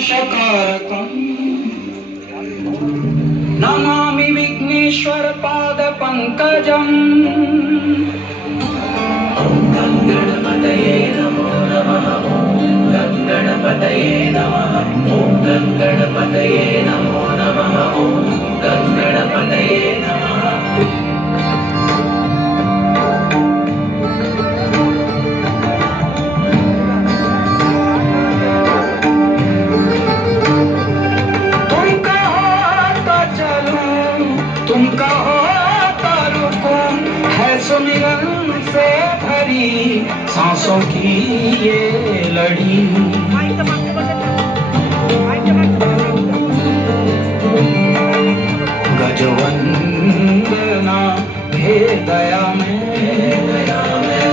विनाशकारकम् नमामि विघ्नेश्वर पाद पंकजम्। ॐ गणपतये नमो नमः। ॐ गणपतये नमः। ॐ गणपतये नमो नमः। ॐ गणपतये नमः। तुम कहो तो रुकूं, है सुमिरन से भरी सांसों की ये लड़ी। गजवंदना हे दया में,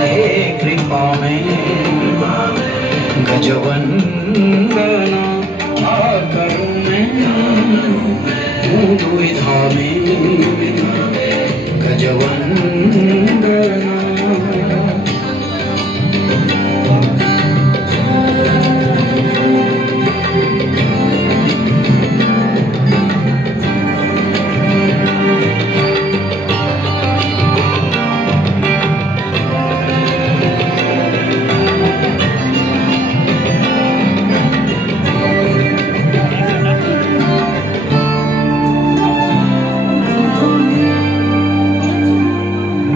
हे कृपा में। गजवंदना क्या करूं मैं दुविधा में। गजवंदना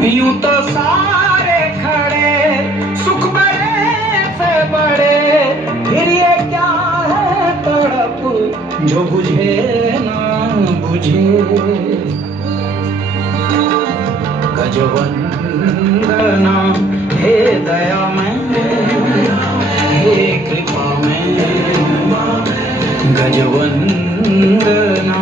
यूं तो सारे खड़े सुख बड़े से बड़े, फिर ये क्या है तड़प जो बुझे ना बुझे। गजवंदना हे दया में, हे कृपा में। गजवंदना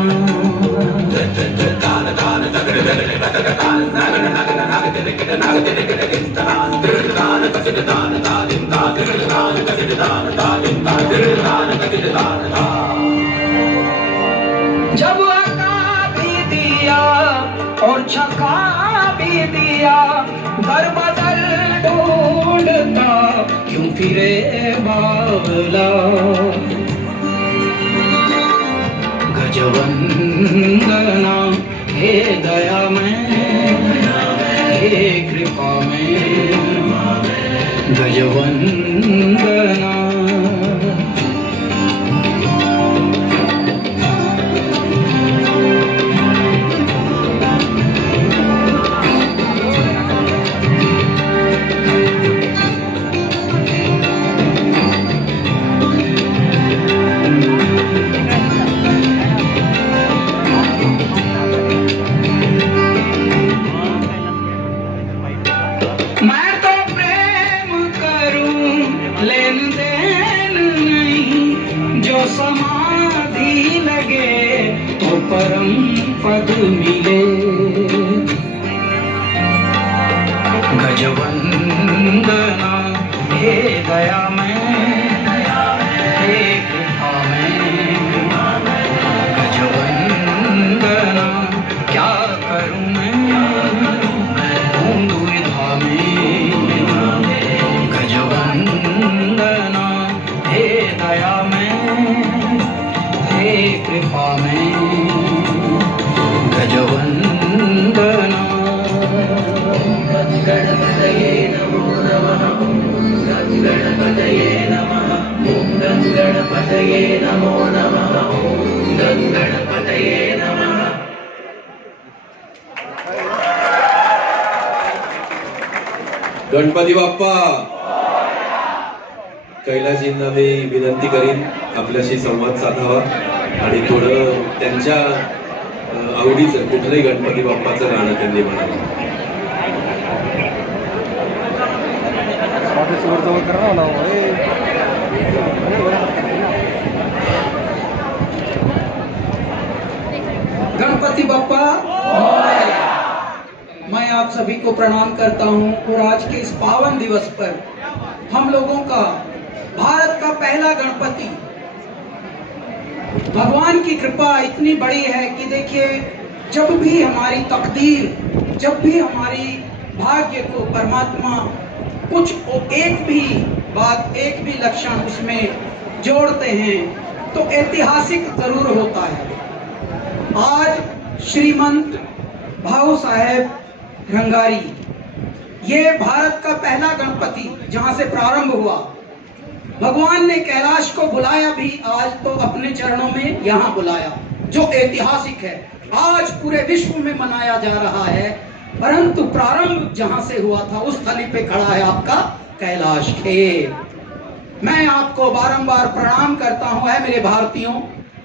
जब अका भी दिया और छका भी दिया, दर बदल ढूंढता क्यों फिरे बावला। गजवंदना हे दया में, हे कृपा में। गजवंदना मैं तो प्रेम करूं लेन देन नहीं, जो समाधि लगे तो परम पद मिले। गजवंदना हे दया में, हे कृपा में। गजवंदना क्या करूं मैं दुविधा में। गजवंदना हे दया में, हे कृपा में। गजवंदना गणपतये नमो नमः। गणपतये नमः। गणपतये नमो नमः। गणपतये नमः। गणपती बाप्पा, कैलासजींना मी विनंती करीन आपल्याशी संवाद साधावा आणि थोडं त्यांच्या आवडीचं कुठलंही गणपती बाप्पाचं गाणं त्यांनी म्हणावं। गणपति बप्पा, मैं आप सभी को प्रणाम करता हूं। और आज के इस पावन दिवस पर हम लोगों का भारत का पहला गणपति, भगवान की कृपा इतनी बड़ी है कि देखिए, जब भी हमारी तकदीर, जब भी हमारी भाग्य को परमात्मा कुछ एक भी बात, एक भी लक्षण उसमें जोड़ते हैं, तो ऐतिहासिक जरूर होता है। आज श्रीमंत भाऊ साहेब रंगारी, ये भारत का पहला गणपति जहां से प्रारंभ हुआ। भगवान ने कैलाश को बुलाया भी आज तो अपने चरणों में यहां बुलाया, जो ऐतिहासिक है, आज पूरे विश्व में मनाया जा रहा है। परंतु प्रारंभ जहां से हुआ था उस स्थली पे खड़ा है आपका कैलाश खेत। मैं आपको बारंबार प्रणाम करता हूं। है मेरे भारतीयों,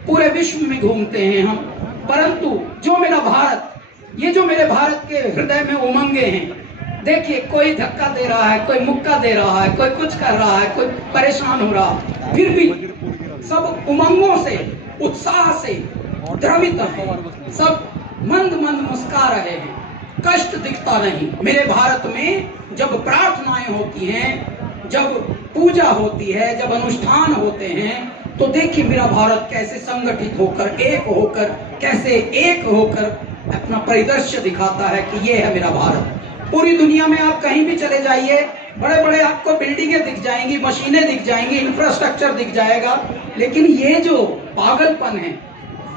पूरे विश्व में घूमते हैं हम, परंतु जो मेरा भारत, ये जो मेरे भारत के हृदय में उमंगे हैं, देखिए कोई धक्का दे रहा है, कोई मुक्का दे रहा है, कोई कुछ कर रहा है, कोई परेशान हो रहा है, फिर भी सब उमंगों से, उत्साह से द्रवित हैं, सब मंद मंद मुस्कुरा रहे हैं, कष्ट दिखता नहीं। मेरे भारत में जब प्रार्थनाएं होती हैं, जब पूजा होती है, जब अनुष्ठान होते हैं, तो देखिए मेरा भारत कैसे संगठित होकर, एक होकर, कैसे एक होकर अपना परिदृश्य दिखाता है कि ये है मेरा भारत। पूरी दुनिया में आप कहीं भी चले जाइए, बड़े बड़े आपको बिल्डिंगें दिख जाएंगी, मशीनें दिख जाएंगी, इंफ्रास्ट्रक्चर दिख जाएगा, लेकिन ये जो पागलपन है,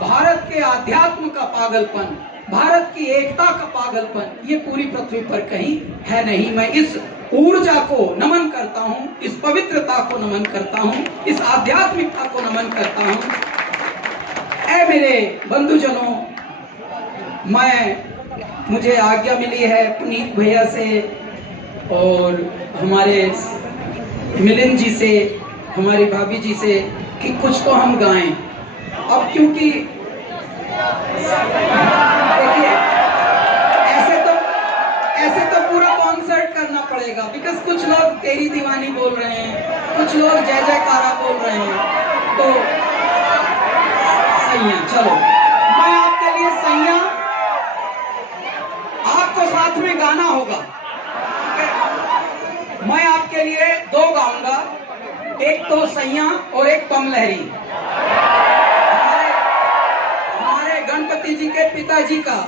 भारत के आध्यात्म का पागलपन, भारत की एकता का पागलपन, ये पूरी पृथ्वी पर कहीं है नहीं। मैं इस ऊर्जा को नमन करता हूँ, इस पवित्रता को नमन करता हूँ, इस आध्यात्मिकता को नमन करता हूँ। ऐ मेरे बंधुजनों, मुझे आज्ञा मिली है पुनीत भैया से और हमारे मिलिंद जी से, हमारी भाभी जी से, कि कुछ तो हम गाएं। अब क्योंकि देखिए ऐसे तो पूरा कॉन्सर्ट करना पड़ेगा, बिकॉज कुछ लोग तेरी दीवानी बोल रहे हैं, कुछ लोग जय जयकारा बोल रहे हैं, तो सही है। चलो मैं आपके लिए सैया, आपको साथ में गाना होगा। मैं आपके लिए दो गाऊंगा, एक तो सैया और एक बम लहरी। हमारे गणपति जी के पिताजी का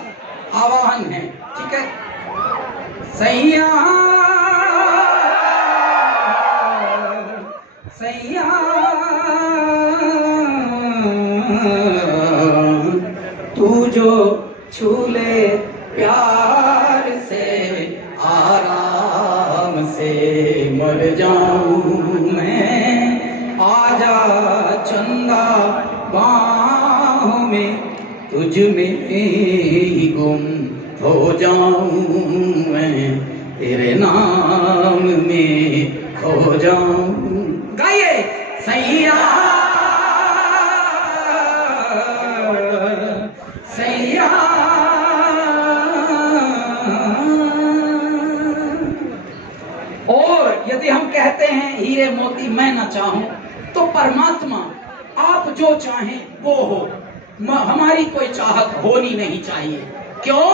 आवाहन है, ठीक है। सैया सैया तू जो छूले प्यार से आराम से मर जाऊं मैं, आजा चंदा बाहों में, तुझ में ही गुम हो जाऊं मैं, तेरे नाम में खो जाऊं। गाइए सैया सैया। और यदि हम कहते हैं हीरे मोती मैं न चाहूं, तो परमात्मा आप जो चाहें वो हो, हमारी कोई चाहत होनी नहीं चाहिए। क्यों?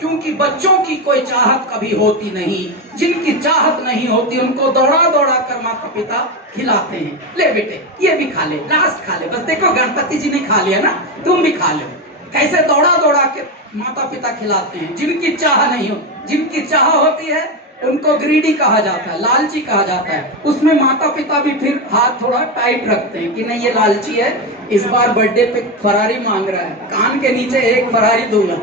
क्योंकि बच्चों की कोई चाहत कभी होती नहीं, जिनकी चाहत नहीं होती उनको दौड़ा दौड़ा कर माता पिता खिलाते हैं। ले बेटे ये भी खा ले, लास्ट खा ले, बस देखो गणपति जी ने खा लिया ना, तुम भी खा लो। कैसे दौड़ा दौड़ा के माता पिता खिलाते हैं। जिनकी चाह नहीं हो, जिनकी चाह होती है उनको ग्रीडी कहा जाता है, लालची कहा जाता है। उसमें माता पिता भी फिर हाथ थोड़ा टाइट रखते हैं कि नहीं ये लालची है, इस बार बर्थडे पे फरारी मांग रहा है, कान के नीचे एक फरारी दूंगा।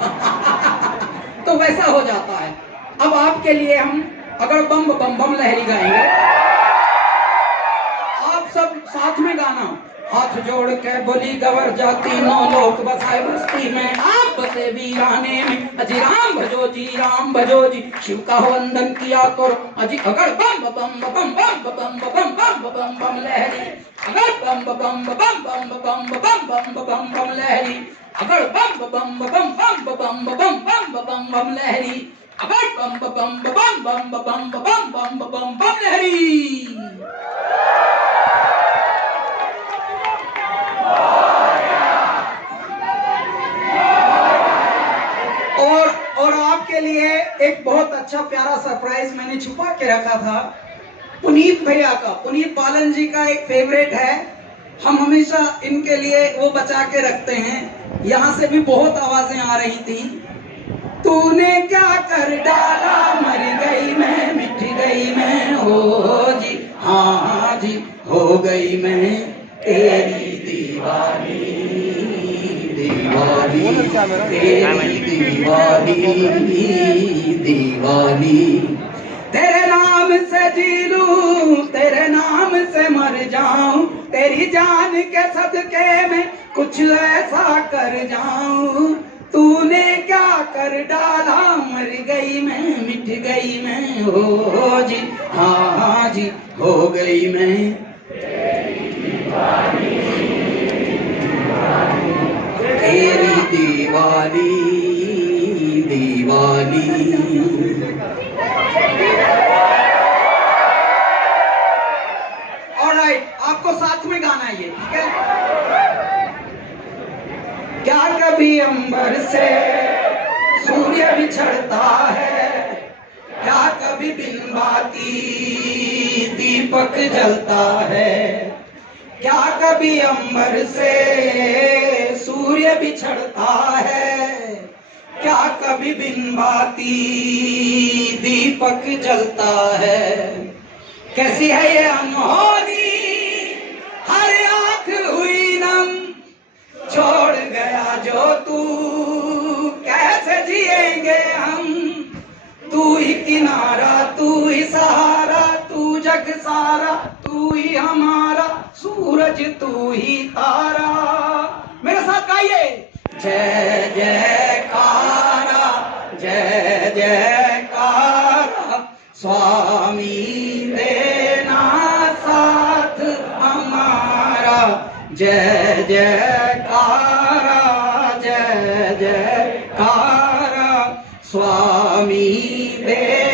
तो वैसा हो जाता है। अब आपके लिए हम अगर बम बम बम लहरी गाएंगे, आप सब साथ में गाना। हाथ जोड़ के बोली गवर जाती, नौ लोक बसाए बस्ती में, आप बसे वीराने में। अजी राम भजो जी, राम भजो जी, शिव का वंदन किया करो अजी। अगर बम बम बम बम बम बम बम बम बम लहरी, अगर बम बम बम बम बम बम बम बम लहरी, अगर बम बम बम बम बम बम बम बम लहरी, अगर बम बम बम बम बम बम बम लहरी। और आपके लिए एक बहुत अच्छा प्यारा सरप्राइज मैंने छुपा के रखा था। पुनीत भैया का, पुनीत बालन जी का एक फेवरेट है, हम हमेशा इनके लिए वो बचा के रखते हैं। यहाँ से भी बहुत आवाजें आ रही थी। तूने क्या कर डाला, मर गई मैं, मिट गई मैं, हो जी हाँ जी हो गई मैं, तेरी दीवानी दीवानी तेरी दीवानी दीवानी। तेरे नाम से जी लूं, तेरे नाम से मर जाऊं, तेरी जान के सदके में कुछ ऐसा कर जाऊं। तूने क्या कर डाला, मर गई मैं, मिट गई मैं, हो जी हाँ जी हो गई मैं। तेरी दीवानी दीवानी। ऑलराइट, आपको साथ में गाना है ये, ठीक है। क्या कभी अंबर से सूर्य बिछड़ता है, क्या कभी बिन बाती दीपक जलता है। क्या कभी अंबर से सूर्य बिछड़ता है, क्या कभी बिन बाती दीपक जलता है। कैसी है ये अनहोनी, हर आंख हुई नम, छोड़ गया जो तू, कैसे जिएंगे हम। तू ही किनारा, तू ही सहारा, तू जग सारा, तू ही हमारा सूरज, तू ही तारा। मेरे साथ गाइए, जय जयकारा, जय जयकारा, स्वामी देना साथ हमारा। जय जयकारा, जय जयकारा, स्वामी दे